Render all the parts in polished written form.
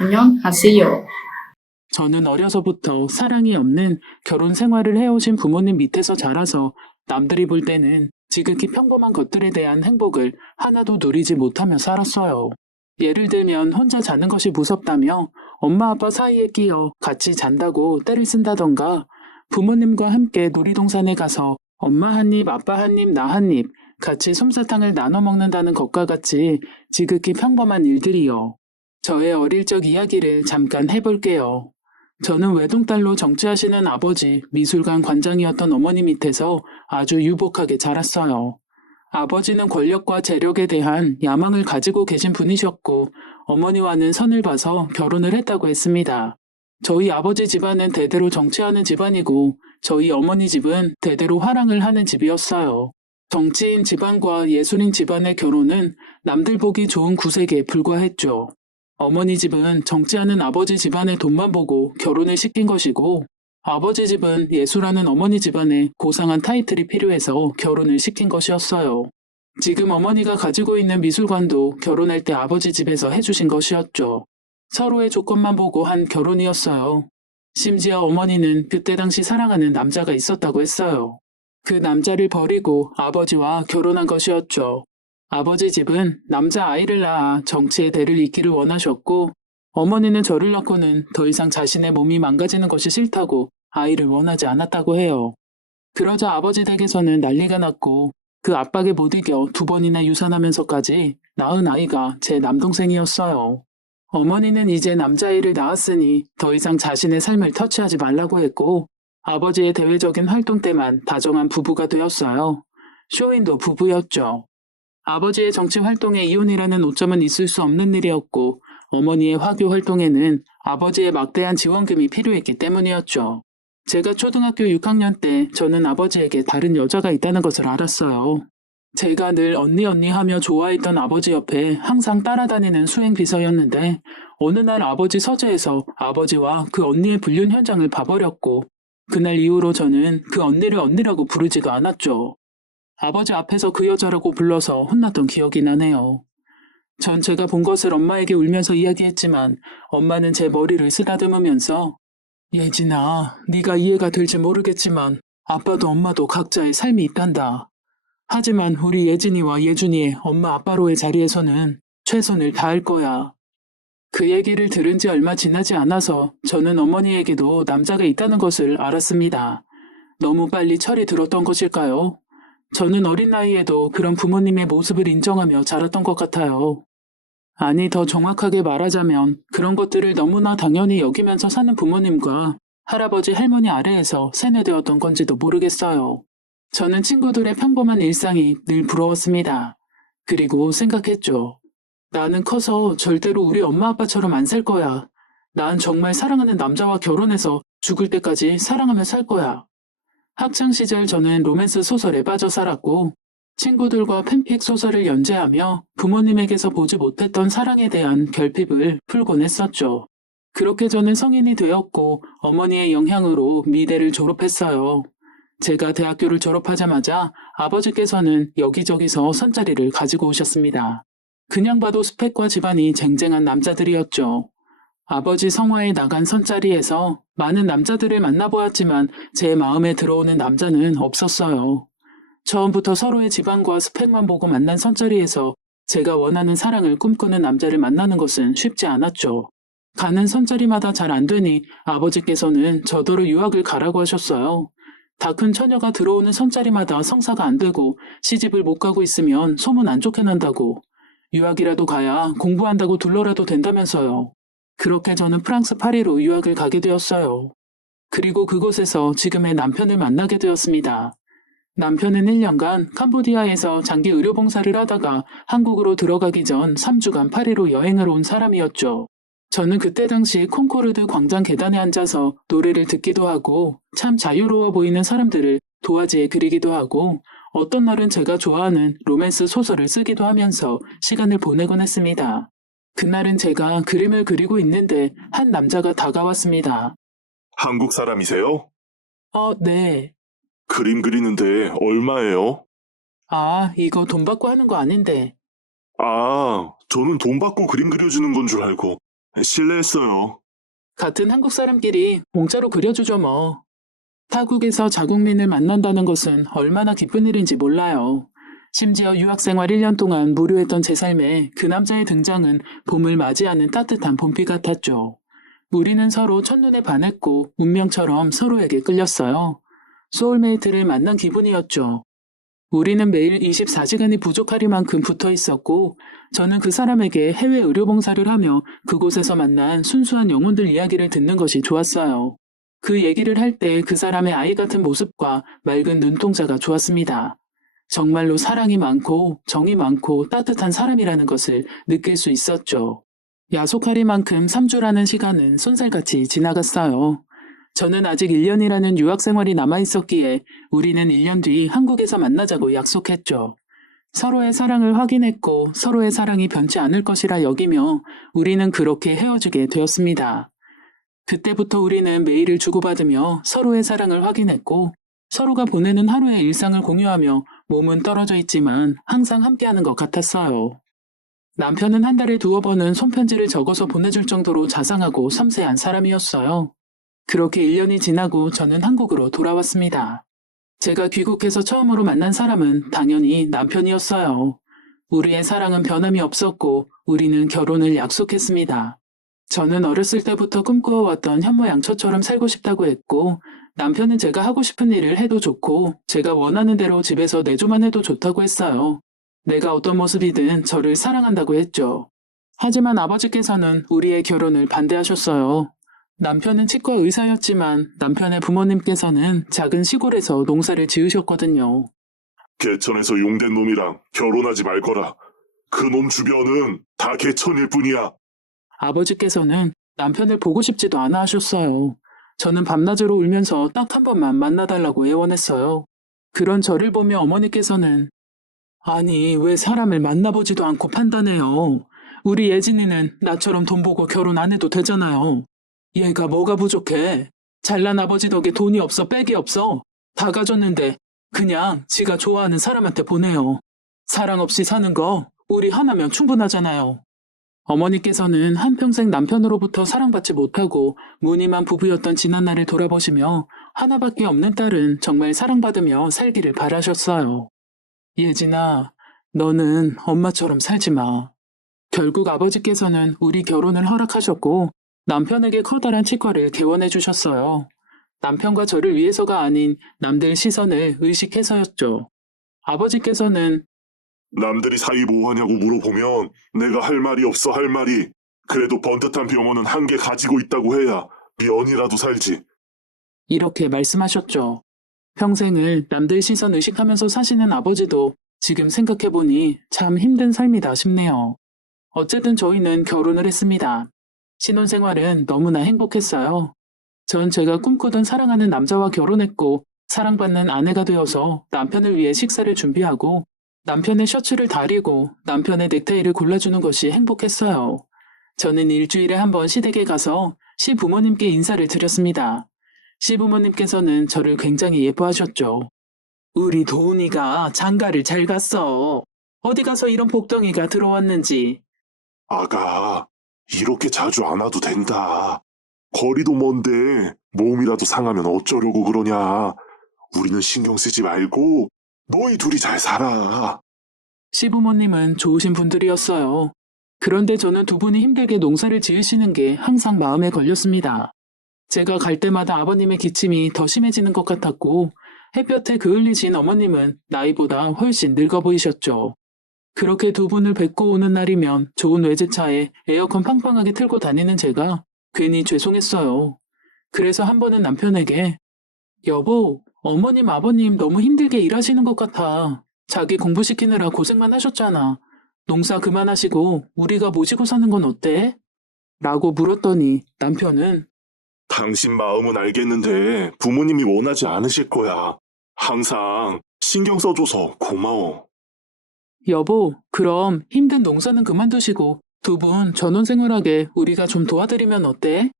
안녕하세요. 저는 어려서부터 사랑이 없는 결혼 생활을 해오신 부모님 밑에서 자라서 남들이 볼 때는 지극히 평범한 것들에 대한 행복을 하나도 누리지 못하며 살았어요. 예를 들면 혼자 자는 것이 무섭다며 엄마 아빠 사이에 끼어 같이 잔다고 떼를 쓴다던가 부모님과 함께 놀이동산에 가서 엄마 한 입, 아빠 한 입, 나 한 입 같이 솜사탕을 나눠 먹는다는 것과 같이 지극히 평범한 일들이요. 저의 어릴 적 이야기를 잠깐 해볼게요. 저는 외동딸로 정치하시는 아버지, 미술관 관장이었던 어머니 밑에서 아주 유복하게 자랐어요. 아버지는 권력과 재력에 대한 야망을 가지고 계신 분이셨고, 어머니와는 선을 봐서 결혼을 했다고 했습니다. 저희 아버지 집안은 대대로 정치하는 집안이고, 저희 어머니 집은 대대로 화랑을 하는 집이었어요. 정치인 집안과 예술인 집안의 결혼은 남들 보기 좋은 구색에 불과했죠. 어머니 집은 정치하는 아버지 집안의 돈만 보고 결혼을 시킨 것이고, 아버지 집은 예술하는 어머니 집안에 고상한 타이틀이 필요해서 결혼을 시킨 것이었어요. 지금 어머니가 가지고 있는 미술관도 결혼할 때 아버지 집에서 해주신 것이었죠. 서로의 조건만 보고 한 결혼이었어요. 심지어 어머니는 그때 당시 사랑하는 남자가 있었다고 했어요. 그 남자를 버리고 아버지와 결혼한 것이었죠. 아버지 집은 남자 아이를 낳아 정치의 대를 잇기를 원하셨고, 어머니는 저를 낳고는 더 이상 자신의 몸이 망가지는 것이 싫다고 아이를 원하지 않았다고 해요. 그러자 아버지 댁에서는 난리가 났고, 그 압박에 못 이겨 2번이나 유산하면서까지 낳은 아이가 제 남동생이었어요. 어머니는 이제 남자아이를 낳았으니 더 이상 자신의 삶을 터치하지 말라고 했고, 아버지의 대외적인 활동 때만 다정한 부부가 되었어요. 쇼윈도 부부였죠. 아버지의 정치 활동에 이혼이라는 오점은 있을 수 없는 일이었고, 어머니의 화교 활동에는 아버지의 막대한 지원금이 필요했기 때문이었죠. 제가 초등학교 6학년 때 저는 아버지에게 다른 여자가 있다는 것을 알았어요. 제가 늘 언니 하며 좋아했던 아버지 옆에 항상 따라다니는 수행비서였는데, 어느 날 아버지 서재에서 아버지와 그 언니의 불륜 현장을 봐버렸고, 그날 이후로 저는 그 언니를 언니라고 부르지도 않았죠. 아버지 앞에서 그 여자라고 불러서 혼났던 기억이 나네요. 전 제가 본 것을 엄마에게 울면서 이야기했지만 엄마는 제 머리를 쓰다듬으면서 예진아, 네가 이해가 될지 모르겠지만 아빠도 엄마도 각자의 삶이 있단다. 하지만 우리 예진이와 예준이의 엄마 아빠로의 자리에서는 최선을 다할 거야. 그 얘기를 들은 지 얼마 지나지 않아서 저는 어머니에게도 남자가 있다는 것을 알았습니다. 너무 빨리 철이 들었던 것일까요? 저는 어린 나이에도 그런 부모님의 모습을 인정하며 자랐던 것 같아요. 아니, 더 정확하게 말하자면 그런 것들을 너무나 당연히 여기면서 사는 부모님과 할아버지, 할머니 아래에서 세뇌되었던 건지도 모르겠어요. 저는 친구들의 평범한 일상이 늘 부러웠습니다. 그리고 생각했죠. 나는 커서 절대로 우리 엄마 아빠처럼 안 살 거야. 난 정말 사랑하는 남자와 결혼해서 죽을 때까지 사랑하며 살 거야. 학창시절 저는 로맨스 소설에 빠져 살았고, 친구들과 팬픽 소설을 연재하며 부모님에게서 보지 못했던 사랑에 대한 결핍을 풀곤 했었죠. 그렇게 저는 성인이 되었고 어머니의 영향으로 미대를 졸업했어요. 제가 대학교를 졸업하자마자 아버지께서는 여기저기서 선자리를 가지고 오셨습니다. 그냥 봐도 스펙과 집안이 쟁쟁한 남자들이었죠. 아버지 성화에 나간 선자리에서 많은 남자들을 만나보았지만 제 마음에 들어오는 남자는 없었어요. 처음부터 서로의 집안과 스펙만 보고 만난 선자리에서 제가 원하는 사랑을 꿈꾸는 남자를 만나는 것은 쉽지 않았죠. 가는 선자리마다 잘 안 되니 아버지께서는 저더러 유학을 가라고 하셨어요. 다 큰 처녀가 들어오는 선자리마다 성사가 안 되고 시집을 못 가고 있으면 소문 안 좋게 난다고. 유학이라도 가야 공부한다고 둘러라도 된다면서요. 그렇게 저는 프랑스 파리로 유학을 가게 되었어요. 그리고 그곳에서 지금의 남편을 만나게 되었습니다. 남편은 1년간 캄보디아에서 장기 의료봉사를 하다가 한국으로 들어가기 전 3주간 파리로 여행을 온 사람이었죠. 저는 그때 당시 콩코르드 광장 계단에 앉아서 노래를 듣기도 하고 참 자유로워 보이는 사람들을 도화지에 그리기도 하고 어떤 날은 제가 좋아하는 로맨스 소설을 쓰기도 하면서 시간을 보내곤 했습니다. 그날은 제가 그림을 그리고 있는데 한 남자가 다가왔습니다. 한국 사람이세요? 네. 그림 그리는데 얼마예요? 이거 돈 받고 하는 거 아닌데. 저는 돈 받고 그림 그려주는 건 줄 알고 실례했어요. 같은 한국 사람끼리 공짜로 그려주죠 뭐. 타국에서 자국민을 만난다는 것은 얼마나 기쁜 일인지 몰라요. 심지어 유학생활 1년 동안 무료했던 제 삶에 그 남자의 등장은 봄을 맞이하는 따뜻한 봄비 같았죠. 우리는 서로 첫눈에 반했고 운명처럼 서로에게 끌렸어요. 소울메이트를 만난 기분이었죠. 우리는 매일 24시간이 부족할 만큼 붙어 있었고, 저는 그 사람에게 해외 의료봉사를 하며 그곳에서 만난 순수한 영혼들 이야기를 듣는 것이 좋았어요. 그 얘기를 할 때 그 사람의 아이 같은 모습과 맑은 눈동자가 좋았습니다. 정말로 사랑이 많고 정이 많고 따뜻한 사람이라는 것을 느낄 수 있었죠. 야속하리만큼 3주라는 시간은 쏜살같이 지나갔어요. 저는 아직 1년이라는 유학 생활이 남아있었기에 우리는 1년 뒤 한국에서 만나자고 약속했죠. 서로의 사랑을 확인했고 서로의 사랑이 변치 않을 것이라 여기며 우리는 그렇게 헤어지게 되었습니다. 그때부터 우리는 메일을 주고받으며 서로의 사랑을 확인했고 서로가 보내는 하루의 일상을 공유하며 몸은 떨어져 있지만 항상 함께하는 것 같았어요. 남편은 한 달에 2번은 손편지를 적어서 보내줄 정도로 자상하고 섬세한 사람이었어요. 그렇게 1년이 지나고 저는 한국으로 돌아왔습니다. 제가 귀국해서 처음으로 만난 사람은 당연히 남편이었어요. 우리의 사랑은 변함이 없었고 우리는 결혼을 약속했습니다. 저는 어렸을 때부터 꿈꾸어왔던 현모양처처럼 살고 싶다고 했고 남편은 제가 하고 싶은 일을 해도 좋고 제가 원하는 대로 집에서 내조만 해도 좋다고 했어요. 내가 어떤 모습이든 저를 사랑한다고 했죠. 하지만 아버지께서는 우리의 결혼을 반대하셨어요. 남편은 치과 의사였지만 남편의 부모님께서는 작은 시골에서 농사를 지으셨거든요. 개천에서 용된 놈이랑 결혼하지 말거라. 그 놈 주변은 다 개천일 뿐이야. 아버지께서는 남편을 보고 싶지도 않아 하셨어요. 저는 밤낮으로 울면서 딱 한 번만 만나달라고 애원했어요. 그런 저를 보며 어머니께서는 아니 왜 사람을 만나보지도 않고 판단해요. 우리 예진이는 나처럼 돈 보고 결혼 안 해도 되잖아요. 얘가 뭐가 부족해. 잘난 아버지 덕에 돈이 없어 빽이 없어. 다 가졌는데 그냥 지가 좋아하는 사람한테 보내요. 사랑 없이 사는 거 우리 하나면 충분하잖아요. 어머니께서는 한평생 남편으로부터 사랑받지 못하고 무늬만 부부였던 지난날을 돌아보시며 하나밖에 없는 딸은 정말 사랑받으며 살기를 바라셨어요. 예진아, 너는 엄마처럼 살지 마. 결국 아버지께서는 우리 결혼을 허락하셨고 남편에게 커다란 치과를 개원해 주셨어요. 남편과 저를 위해서가 아닌 남들 시선을 의식해서였죠. 아버지께서는 남들이 사이 뭐하냐고 물어보면 내가 할 말이 없어 할 말이. 그래도 번듯한 병원은 한 개 가지고 있다고 해야 면이라도 살지. 이렇게 말씀하셨죠. 평생을 남들 시선 의식하면서 사시는 아버지도 지금 생각해보니 참 힘든 삶이다 싶네요. 어쨌든 저희는 결혼을 했습니다. 신혼생활은 너무나 행복했어요. 전 제가 꿈꾸던 사랑하는 남자와 결혼했고 사랑받는 아내가 되어서 남편을 위해 식사를 준비하고 남편의 셔츠를 다리고 남편의 넥타이를 골라주는 것이 행복했어요. 저는 일주일에 한 번 시댁에 가서 시부모님께 인사를 드렸습니다. 시부모님께서는 저를 굉장히 예뻐하셨죠. 우리 도훈이가 장가를 잘 갔어. 어디 가서 이런 복덩이가 들어왔는지. 아가, 이렇게 자주 안 와도 된다. 거리도 먼데 몸이라도 상하면 어쩌려고 그러냐. 우리는 신경 쓰지 말고 너희 둘이 잘 살아. 시부모님은 좋으신 분들이었어요. 그런데 저는 두 분이 힘들게 농사를 지으시는 게 항상 마음에 걸렸습니다. 제가 갈 때마다 아버님의 기침이 더 심해지는 것 같았고 햇볕에 그을리신 어머님은 나이보다 훨씬 늙어 보이셨죠. 그렇게 두 분을 뵙고 오는 날이면 좋은 외제차에 에어컨 팡팡하게 틀고 다니는 제가 괜히 죄송했어요. 그래서 한 번은 남편에게 여보, 어머님 아버님 너무 힘들게 일하시는 것 같아. 자기 공부시키느라 고생만 하셨잖아. 농사 그만하시고 우리가 모시고 사는 건 어때? 라고 물었더니 남편은 당신 마음은 알겠는데 부모님이 원하지 않으실 거야. 항상 신경 써줘서 고마워. 여보, 그럼 힘든 농사는 그만두시고 두 분 전원생활하게 우리가 좀 도와드리면 어때?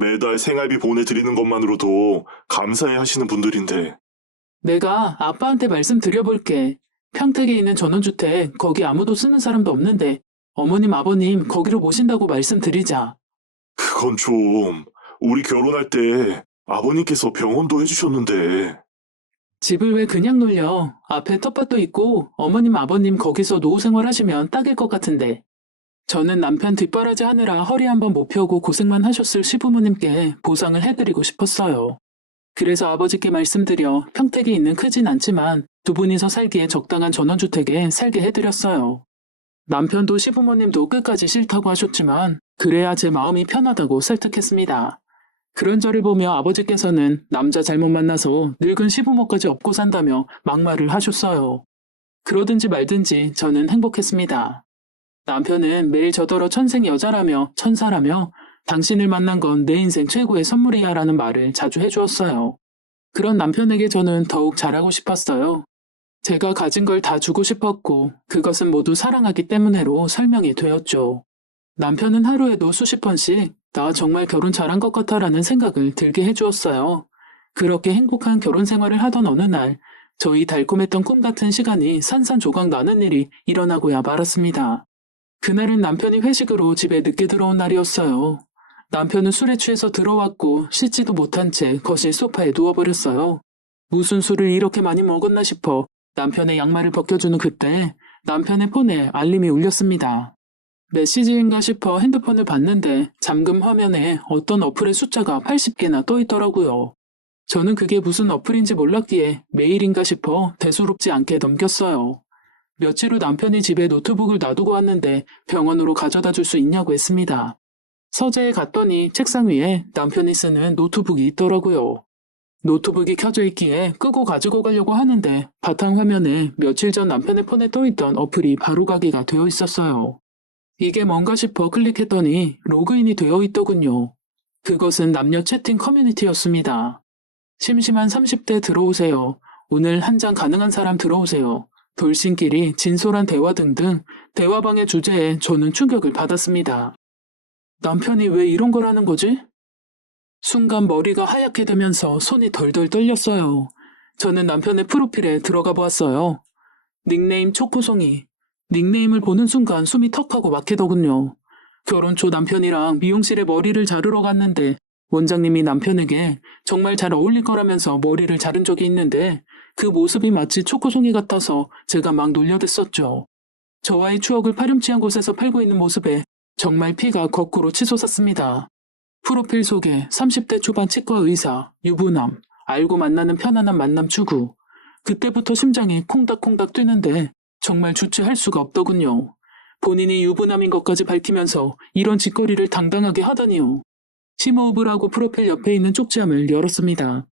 매달 생활비 보내드리는 것만으로도 감사해 하시는 분들인데. 내가 아빠한테 말씀드려볼게. 평택에 있는 전원주택 거기 아무도 쓰는 사람도 없는데 어머님, 아버님 거기로 모신다고 말씀드리자. 그건 좀, 우리 결혼할 때 아버님께서 병원도 해주셨는데. 집을 왜 그냥 놀려? 앞에 텃밭도 있고 어머님, 아버님 거기서 노후 생활하시면 딱일 것 같은데. 저는 남편 뒷바라지 하느라 허리 한번 못 펴고 고생만 하셨을 시부모님께 보상을 해드리고 싶었어요. 그래서 아버지께 말씀드려 평택에 있는 크진 않지만 두 분이서 살기에 적당한 전원주택에 살게 해드렸어요. 남편도 시부모님도 끝까지 싫다고 하셨지만 그래야 제 마음이 편하다고 설득했습니다. 그런 저를 보며 아버지께서는 남자 잘못 만나서 늙은 시부모까지 업고 산다며 막말을 하셨어요. 그러든지 말든지 저는 행복했습니다. 남편은 매일 저더러 천생 여자라며 천사라며 당신을 만난 건 내 인생 최고의 선물이야 라는 말을 자주 해주었어요. 그런 남편에게 저는 더욱 잘하고 싶었어요. 제가 가진 걸 다 주고 싶었고 그것은 모두 사랑하기 때문에로 설명이 되었죠. 남편은 하루에도 수십 번씩 나 정말 결혼 잘한 것 같아 라는 생각을 들게 해주었어요. 그렇게 행복한 결혼 생활을 하던 어느 날 저희 달콤했던 꿈 같은 시간이 산산조각 나는 일이 일어나고야 말았습니다. 그날은 남편이 회식으로 집에 늦게 들어온 날이었어요. 남편은 술에 취해서 들어왔고 씻지도 못한 채 거실 소파에 누워버렸어요. 무슨 술을 이렇게 많이 먹었나 싶어 남편의 양말을 벗겨주는 그때 남편의 폰에 알림이 울렸습니다. 메시지인가 싶어 핸드폰을 봤는데 잠금 화면에 어떤 어플의 숫자가 80개나 떠 있더라고요. 저는 그게 무슨 어플인지 몰랐기에 메일인가 싶어 대수롭지 않게 넘겼어요. 며칠 후 남편이 집에 노트북을 놔두고 왔는데 병원으로 가져다 줄 수 있냐고 했습니다. 서재에 갔더니 책상 위에 남편이 쓰는 노트북이 있더라고요. 노트북이 켜져 있기에 끄고 가지고 가려고 하는데 바탕화면에 며칠 전 남편의 폰에 떠있던 어플이 바로가기가 되어 있었어요. 이게 뭔가 싶어 클릭했더니 로그인이 되어 있더군요. 그것은 남녀 채팅 커뮤니티였습니다. 심심한 30대 들어오세요. 오늘 한 잔 가능한 사람 들어오세요. 돌싱끼리 진솔한 대화 등등 대화방의 주제에 저는 충격을 받았습니다. 남편이 왜 이런 걸 하는 거지? 순간 머리가 하얗게 되면서 손이 덜덜 떨렸어요. 저는 남편의 프로필에 들어가 보았어요. 닉네임 초코송이. 닉네임을 보는 순간 숨이 턱하고 막히더군요. 결혼 초 남편이랑 미용실에 머리를 자르러 갔는데 원장님이 남편에게 정말 잘 어울릴 거라면서 머리를 자른 적이 있는데 그 모습이 마치 초코송이 같아서 제가 막 놀려댔었죠. 저와의 추억을 파렴치한 곳에서 팔고 있는 모습에 정말 피가 거꾸로 치솟았습니다. 프로필 속에 30대 초반 치과 의사, 유부남, 알고 만나는 편안한 만남 추구. 그때부터 심장이 콩닥콩닥 뛰는데 정말 주체할 수가 없더군요. 본인이 유부남인 것까지 밝히면서 이런 짓거리를 당당하게 하다니요. 심호흡을 하고 프로필 옆에 있는 쪽지함을 열었습니다.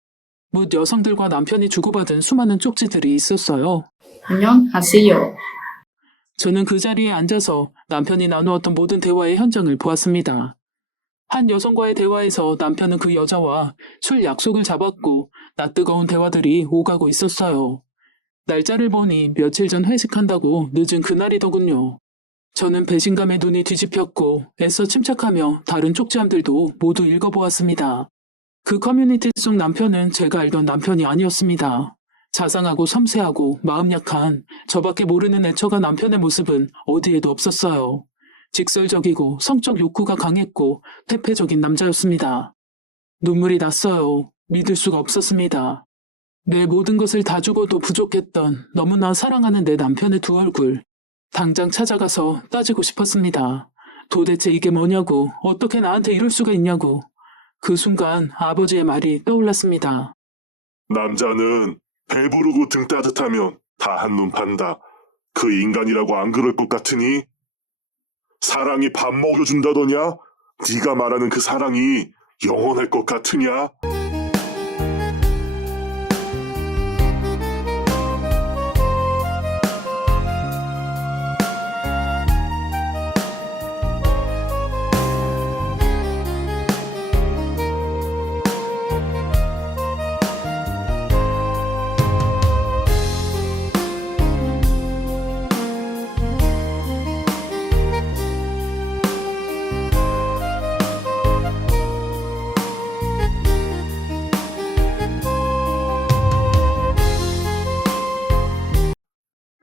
묻 여성들과 남편이 주고받은 수많은 쪽지들이 있었어요. 안녕하세요. 저는 그 자리에 앉아서 남편이 나누었던 모든 대화의 현장을 보았습니다. 한 여성과의 대화에서 남편은 그 여자와 술 약속을 잡았고 낯뜨거운 대화들이 오가고 있었어요. 날짜를 보니 며칠 전 회식한다고 늦은 그날이더군요. 저는 배신감에 눈이 뒤집혔고 애써 침착하며 다른 쪽지함들도 모두 읽어보았습니다. 그 커뮤니티 속 남편은 제가 알던 남편이 아니었습니다. 자상하고 섬세하고 마음 약한 저밖에 모르는 애처가 남편의 모습은 어디에도 없었어요. 직설적이고 성적 욕구가 강했고 퇴폐적인 남자였습니다. 눈물이 났어요. 믿을 수가 없었습니다. 내 모든 것을 다 주고도 부족했던 너무나 사랑하는 내 남편의 두 얼굴. 당장 찾아가서 따지고 싶었습니다. 도대체 이게 뭐냐고, 어떻게 나한테 이럴 수가 있냐고. 그 순간 아버지의 말이 떠올랐습니다. 남자는 배부르고 등 따뜻하면 다 한눈 판다. 그 인간이라고 안 그럴 것 같으니? 사랑이 밥 먹여준다더냐? 네가 말하는 그 사랑이 영원할 것 같으냐?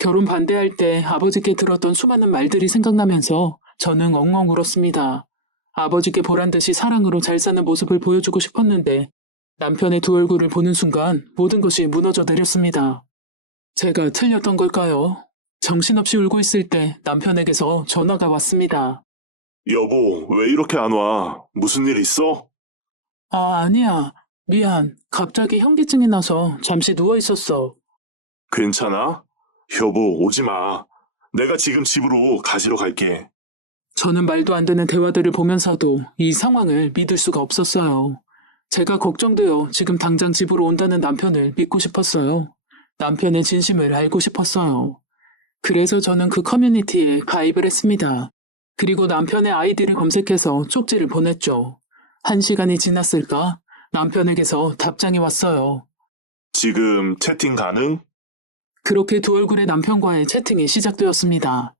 결혼 반대할 때 아버지께 들었던 수많은 말들이 생각나면서 저는 엉엉 울었습니다. 아버지께 보란 듯이 사랑으로 잘 사는 모습을 보여주고 싶었는데 남편의 두 얼굴을 보는 순간 모든 것이 무너져 내렸습니다. 제가 틀렸던 걸까요? 정신없이 울고 있을 때 남편에게서 전화가 왔습니다. 여보, 왜 이렇게 안 와? 무슨 일 있어? 아니야. 미안. 갑자기 현기증이 나서 잠시 누워 있었어. 괜찮아? 여보, 오지 마. 내가 지금 집으로 가지러 갈게. 저는 말도 안 되는 대화들을 보면서도 이 상황을 믿을 수가 없었어요. 제가 걱정되어 지금 당장 집으로 온다는 남편을 믿고 싶었어요. 남편의 진심을 알고 싶었어요. 그래서 저는 그 커뮤니티에 가입을 했습니다. 그리고 남편의 아이디를 검색해서 쪽지를 보냈죠. 1시간이 지났을까? 남편에게서 답장이 왔어요. 지금 채팅 가능? 그렇게 두 얼굴의 남편과의 채팅이 시작되었습니다.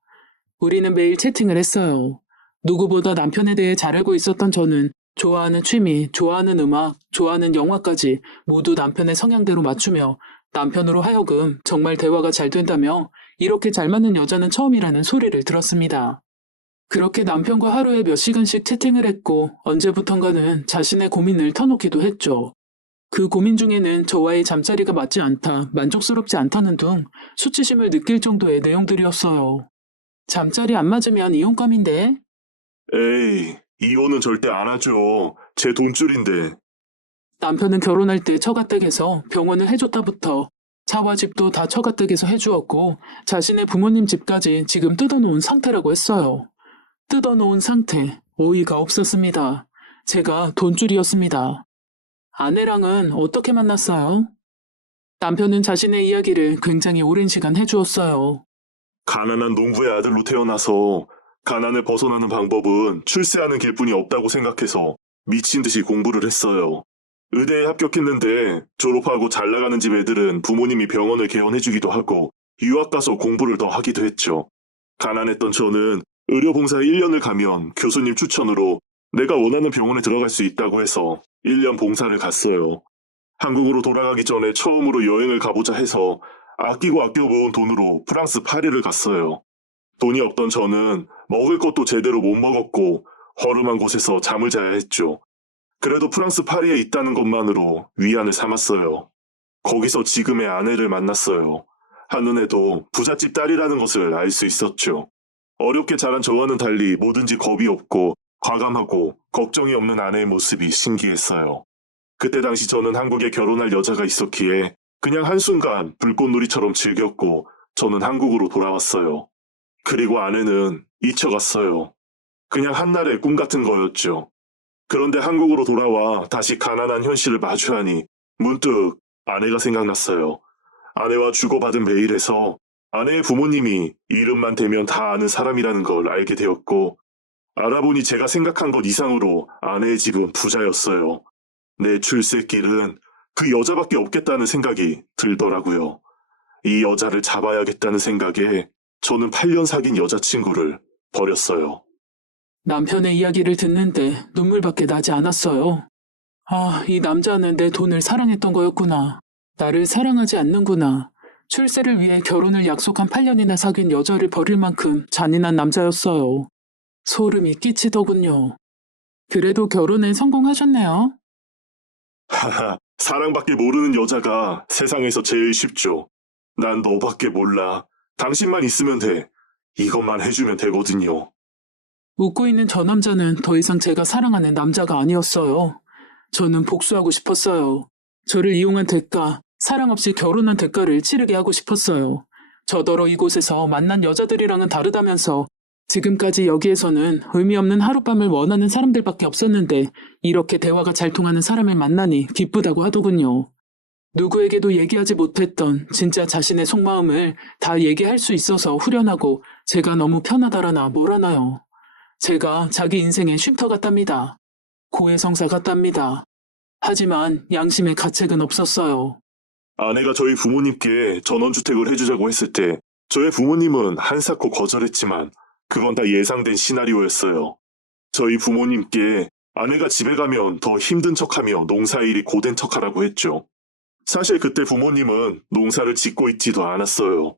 우리는 매일 채팅을 했어요. 누구보다 남편에 대해 잘 알고 있었던 저는 좋아하는 취미, 좋아하는 음악, 좋아하는 영화까지 모두 남편의 성향대로 맞추며 남편으로 하여금 정말 대화가 잘 된다며 이렇게 잘 맞는 여자는 처음이라는 소리를 들었습니다. 그렇게 남편과 하루에 몇 시간씩 채팅을 했고 언제부턴가는 자신의 고민을 터놓기도 했죠. 그 고민 중에는 저와의 잠자리가 맞지 않다, 만족스럽지 않다는 등 수치심을 느낄 정도의 내용들이었어요. 잠자리 안 맞으면 이혼감인데? 에이, 이혼은 절대 안 하죠. 제 돈줄인데. 남편은 결혼할 때 처가댁에서 병원을 해줬다부터 차와 집도 다 처가댁에서 해주었고 자신의 부모님 집까지 지금 뜯어놓은 상태라고 했어요. 뜯어놓은 상태, 오이가 없었습니다. 제가 돈줄이었습니다. 아내랑은 어떻게 만났어요? 남편은 자신의 이야기를 굉장히 오랜 시간 해주었어요. 가난한 농부의 아들로 태어나서 가난을 벗어나는 방법은 출세하는 길뿐이 없다고 생각해서 미친 듯이 공부를 했어요. 의대에 합격했는데 졸업하고 잘 나가는 집 애들은 부모님이 병원을 개원해주기도 하고 유학 가서 공부를 더 하기도 했죠. 가난했던 저는 의료봉사에 1년을 가면 교수님 추천으로 내가 원하는 병원에 들어갈 수 있다고 해서 1년 봉사를 갔어요. 한국으로 돌아가기 전에 처음으로 여행을 가보자 해서 아끼고 아껴 모은 돈으로 프랑스 파리를 갔어요. 돈이 없던 저는 먹을 것도 제대로 못 먹었고 허름한 곳에서 잠을 자야 했죠. 그래도 프랑스 파리에 있다는 것만으로 위안을 삼았어요. 거기서 지금의 아내를 만났어요. 한눈에도 부잣집 딸이라는 것을 알 수 있었죠. 어렵게 자란 저와는 달리 뭐든지 겁이 없고 과감하고 걱정이 없는 아내의 모습이 신기했어요. 그때 당시 저는 한국에 결혼할 여자가 있었기에 그냥 한순간 불꽃놀이처럼 즐겼고 저는 한국으로 돌아왔어요. 그리고 아내는 잊혀갔어요. 그냥 한날의 꿈 같은 거였죠. 그런데 한국으로 돌아와 다시 가난한 현실을 마주하니 문득 아내가 생각났어요. 아내와 주고받은 메일에서 아내의 부모님이 이름만 대면 다 아는 사람이라는 걸 알게 되었고 알아보니 제가 생각한 것 이상으로 아내의 집은 부자였어요. 내 출세길은 그 여자밖에 없겠다는 생각이 들더라고요. 이 여자를 잡아야겠다는 생각에 저는 8년 사귄 여자친구를 버렸어요. 남편의 이야기를 듣는데 눈물밖에 나지 않았어요. 이 남자는 내 돈을 사랑했던 거였구나. 나를 사랑하지 않는구나. 출세를 위해 결혼을 약속한 8년이나 사귄 여자를 버릴 만큼 잔인한 남자였어요. 소름이 끼치더군요. 그래도 결혼에 성공하셨네요. 하하, 사랑밖에 모르는 여자가 세상에서 제일 쉽죠. 난 너밖에 몰라. 당신만 있으면 돼. 이것만 해주면 되거든요. 웃고 있는 저 남자는 더 이상 제가 사랑하는 남자가 아니었어요. 저는 복수하고 싶었어요. 저를 이용한 대가, 사랑 없이 결혼한 대가를 치르게 하고 싶었어요. 저더러 이곳에서 만난 여자들이랑은 다르다면서 지금까지 여기에서는 의미 없는 하룻밤을 원하는 사람들밖에 없었는데 이렇게 대화가 잘 통하는 사람을 만나니 기쁘다고 하더군요. 누구에게도 얘기하지 못했던 진짜 자신의 속마음을 다 얘기할 수 있어서 후련하고 제가 너무 편하다라나 뭐라나요. 제가 자기 인생의 쉼터 같답니다. 고해성사 같답니다. 하지만 양심의 가책은 없었어요. 아내가 저희 부모님께 전원주택을 해주자고 했을 때 저의 부모님은 한사코 거절했지만 그건 다 예상된 시나리오였어요. 저희 부모님께 아내가 집에 가면 더 힘든 척하며 농사일이 고된 척하라고 했죠. 사실 그때 부모님은 농사를 짓고 있지도 않았어요.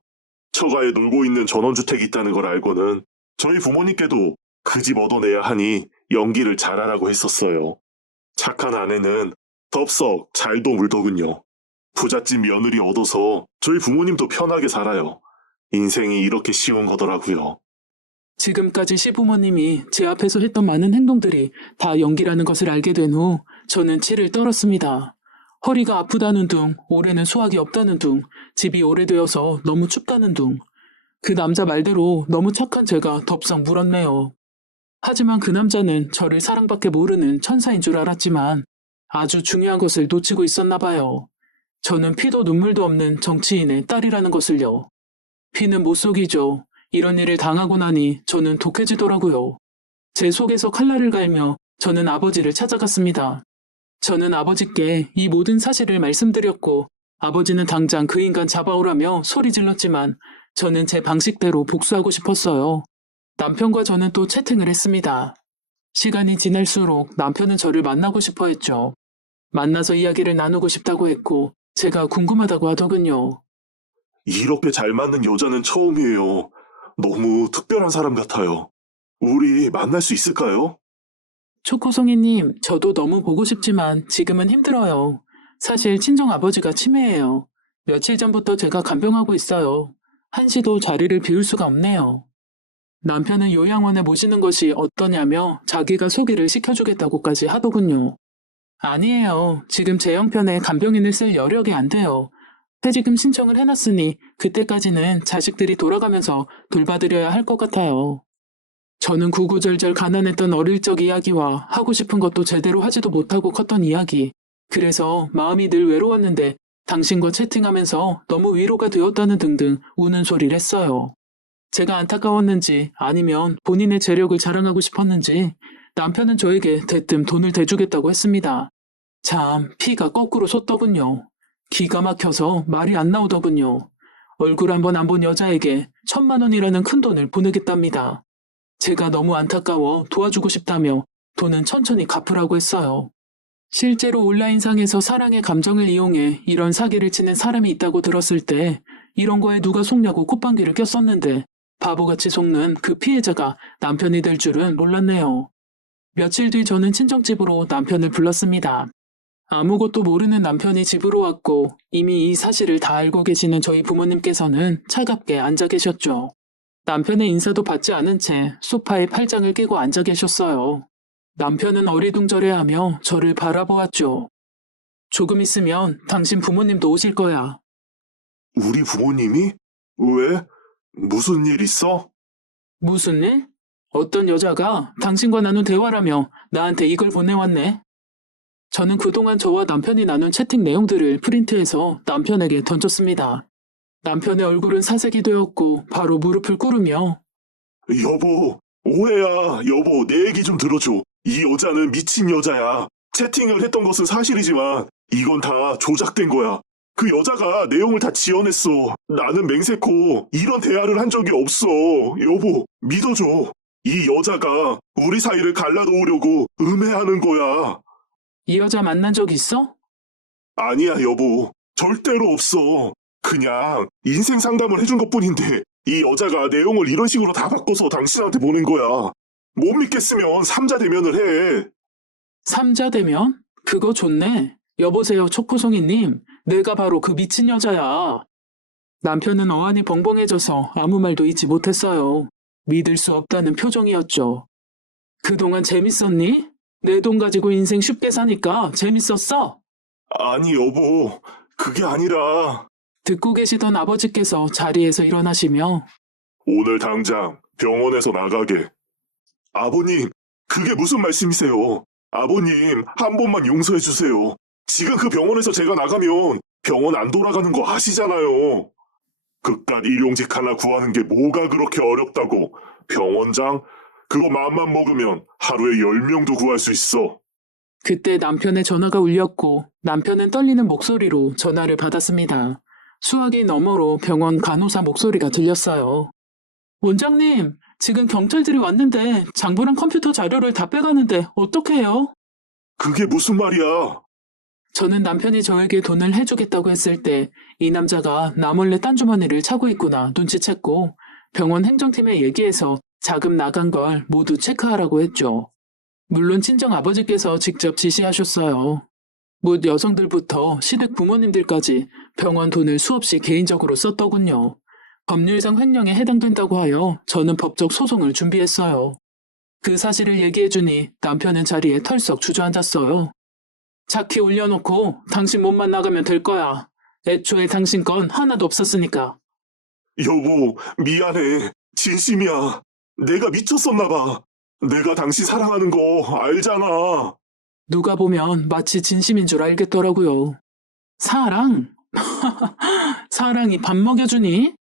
처가에 놀고 있는 전원주택이 있다는 걸 알고는 저희 부모님께도 그 집 얻어내야 하니 연기를 잘하라고 했었어요. 착한 아내는 덥석 잘도 물더군요. 부잣집 며느리 얻어서 저희 부모님도 편하게 살아요. 인생이 이렇게 쉬운 거더라고요. 지금까지 시부모님이 제 앞에서 했던 많은 행동들이 다 연기라는 것을 알게 된 후 저는 치를 떨었습니다. 허리가 아프다는 둥, 올해는 수확이 없다는 둥, 집이 오래되어서 너무 춥다는 둥. 그 남자 말대로 너무 착한 제가 덥석 물었네요. 하지만 그 남자는 저를 사랑밖에 모르는 천사인 줄 알았지만 아주 중요한 것을 놓치고 있었나 봐요. 저는 피도 눈물도 없는 정치인의 딸이라는 것을요. 피는 못 속이죠. 이런 일을 당하고 나니 저는 독해지더라고요. 제 속에서 칼날을 갈며 저는 아버지를 찾아갔습니다. 저는 아버지께 이 모든 사실을 말씀드렸고 아버지는 당장 그 인간 잡아오라며 소리 질렀지만 저는 제 방식대로 복수하고 싶었어요. 남편과 저는 또 채팅을 했습니다. 시간이 지날수록 남편은 저를 만나고 싶어 했죠. 만나서 이야기를 나누고 싶다고 했고 제가 궁금하다고 하더군요. 이렇게 잘 맞는 여자는 처음이에요. 너무 특별한 사람 같아요. 우리 만날 수 있을까요? 초코송이님, 저도 너무 보고 싶지만 지금은 힘들어요. 사실 친정아버지가 치매예요. 며칠 전부터 제가 간병하고 있어요. 한시도 자리를 비울 수가 없네요. 남편은 요양원에 모시는 것이 어떠냐며 자기가 소개를 시켜주겠다고까지 하더군요. 아니에요. 지금 제 형편에 간병인을 쓸 여력이 안 돼요. 퇴직금 신청을 해놨으니 그때까지는 자식들이 돌아가면서 돌봐드려야 할 것 같아요. 저는 구구절절 가난했던 어릴 적 이야기와 하고 싶은 것도 제대로 하지도 못하고 컸던 이야기. 그래서 마음이 늘 외로웠는데 당신과 채팅하면서 너무 위로가 되었다는 등등 우는 소리를 했어요. 제가 안타까웠는지 아니면 본인의 재력을 자랑하고 싶었는지 남편은 저에게 대뜸 돈을 대주겠다고 했습니다. 참 피가 거꾸로 솟더군요. 기가 막혀서 말이 안 나오더군요. 얼굴 한번 안 본 여자에게 1,000만 원이라는 큰 돈을 보내겠답니다. 제가 너무 안타까워 도와주고 싶다며 돈은 천천히 갚으라고 했어요. 실제로 온라인상에서 사랑의 감정을 이용해 이런 사기를 치는 사람이 있다고 들었을 때 이런 거에 누가 속냐고 콧방귀를 꼈었는데 바보같이 속는 그 피해자가 남편이 될 줄은 몰랐네요. 며칠 뒤 저는 친정집으로 남편을 불렀습니다. 아무것도 모르는 남편이 집으로 왔고 이미 이 사실을 다 알고 계시는 저희 부모님께서는 차갑게 앉아 계셨죠. 남편의 인사도 받지 않은 채 소파에 팔짱을 끼고 앉아 계셨어요. 남편은 어리둥절해하며 저를 바라보았죠. 조금 있으면 당신 부모님도 오실 거야. 우리 부모님이? 왜? 무슨 일 있어? 무슨 일? 어떤 여자가 당신과 나눈 대화라며 나한테 이걸 보내왔네. 저는 그동안 저와 남편이 나눈 채팅 내용들을 프린트해서 남편에게 던졌습니다. 남편의 얼굴은 사색이 되었고 바로 무릎을 꿇으며 여보, 오해야. 여보, 내 얘기 좀 들어줘. 이 여자는 미친 여자야. 채팅을 했던 것은 사실이지만 이건 다 조작된 거야. 그 여자가 내용을 다 지어냈어. 나는 맹세코 이런 대화를 한 적이 없어. 여보, 믿어줘. 이 여자가 우리 사이를 갈라놓으려고 음해하는 거야. 이 여자 만난 적 있어? 아니야, 여보. 절대로 없어. 그냥 인생 상담을 해준 것뿐인데 이 여자가 내용을 이런 식으로 다 바꿔서 당신한테 보낸 거야. 못 믿겠으면 삼자 대면을 해. 삼자 대면? 그거 좋네. 여보세요, 초코송이님. 내가 바로 그 미친 여자야. 남편은 어안이 벙벙해져서 아무 말도 잊지 못했어요. 믿을 수 없다는 표정이었죠. 그동안 재밌었니? 내 돈 가지고 인생 쉽게 사니까 재밌었어? 아니, 여보. 그게 아니라 듣고 계시던 아버지께서 자리에서 일어나시며 오늘 당장 병원에서 나가게. 아버님, 그게 무슨 말씀이세요? 아버님, 한 번만 용서해 주세요. 지금 그 병원에서 제가 나가면 병원 안 돌아가는 거 아시잖아요. 그깟 일용직 하나 구하는 게 뭐가 그렇게 어렵다고. 병원장? 그거 마음만 먹으면 하루에 10명도 구할 수 있어. 그때 남편의 전화가 울렸고 남편은 떨리는 목소리로 전화를 받았습니다. 수화기 너머로 병원 간호사 목소리가 들렸어요. 원장님, 지금 경찰들이 왔는데 장부랑 컴퓨터 자료를 다 빼가는데 어떡해요? 그게 무슨 말이야? 저는 남편이 저에게 돈을 해주겠다고 했을 때 이 남자가 나 몰래 딴 주머니를 차고 있구나 눈치챘고 병원 행정팀에 얘기해서 자금 나간 걸 모두 체크하라고 했죠. 물론 친정 아버지께서 직접 지시하셨어요. 못 여성들부터 시댁 부모님들까지 병원 돈을 수없이 개인적으로 썼더군요. 법률상 횡령에 해당된다고 하여 저는 법적 소송을 준비했어요. 그 사실을 얘기해주니 남편은 자리에 털썩 주저앉았어요. 차키 올려놓고 당신 몸만 나가면 될 거야. 애초에 당신 건 하나도 없었으니까. 여보, 미안해. 진심이야. 내가 미쳤었나봐. 내가 당신 사랑하는 거 알잖아. 누가 보면 마치 진심인 줄 알겠더라고요. 사랑? 사랑이 밥 먹여주니?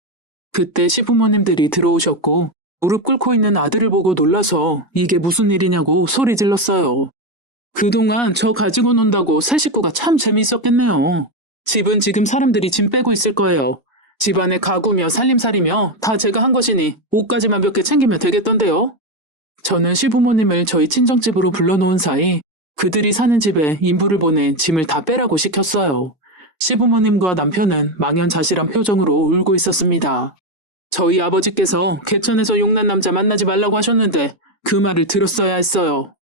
그때 시부모님들이 들어오셨고 무릎 꿇고 있는 아들을 보고 놀라서 이게 무슨 일이냐고 소리 질렀어요. 그동안 저 가지고 논다고 새 식구가 참 재미있었겠네요. 집은 지금 사람들이 짐 빼고 있을 거예요. 집안의 가구며 살림살이며 다 제가 한 것이니 옷까지만 몇 개 챙기면 되겠던데요. 저는 시부모님을 저희 친정집으로 불러놓은 사이 그들이 사는 집에 인부를 보내 짐을 다 빼라고 시켰어요. 시부모님과 남편은 망연자실한 표정으로 울고 있었습니다. 저희 아버지께서 개천에서 용난 남자 만나지 말라고 하셨는데 그 말을 들었어야 했어요.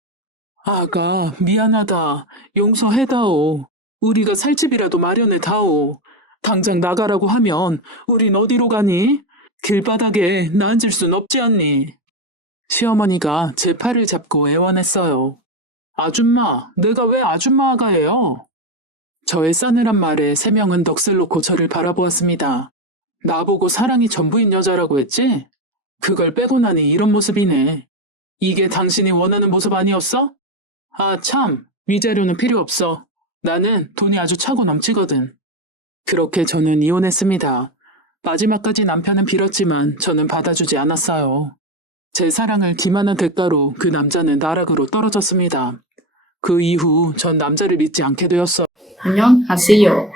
아가, 미안하다. 용서해다오. 우리가 살 집이라도 마련해다오. 당장 나가라고 하면 우린 어디로 가니? 길바닥에 나앉을 순 없지 않니? 시어머니가 제 팔을 잡고 애원했어요. 아줌마, 내가 왜 아줌마 아가예요? 저의 싸늘한 말에 세 명은 넋을 놓고 저를 바라보았습니다. 나보고 사랑이 전부인 여자라고 했지? 그걸 빼고 나니 이런 모습이네. 이게 당신이 원하는 모습 아니었어? 아 참, 위자료는 필요 없어. 나는 돈이 아주 차고 넘치거든. 그렇게 저는 이혼했습니다. 마지막까지 남편은 빌었지만 저는 받아주지 않았어요. 제 사랑을 기만한 대가로 그 남자는 나락으로 떨어졌습니다. 그 이후 전 남자를 믿지 않게 되었어요. 안녕하세요.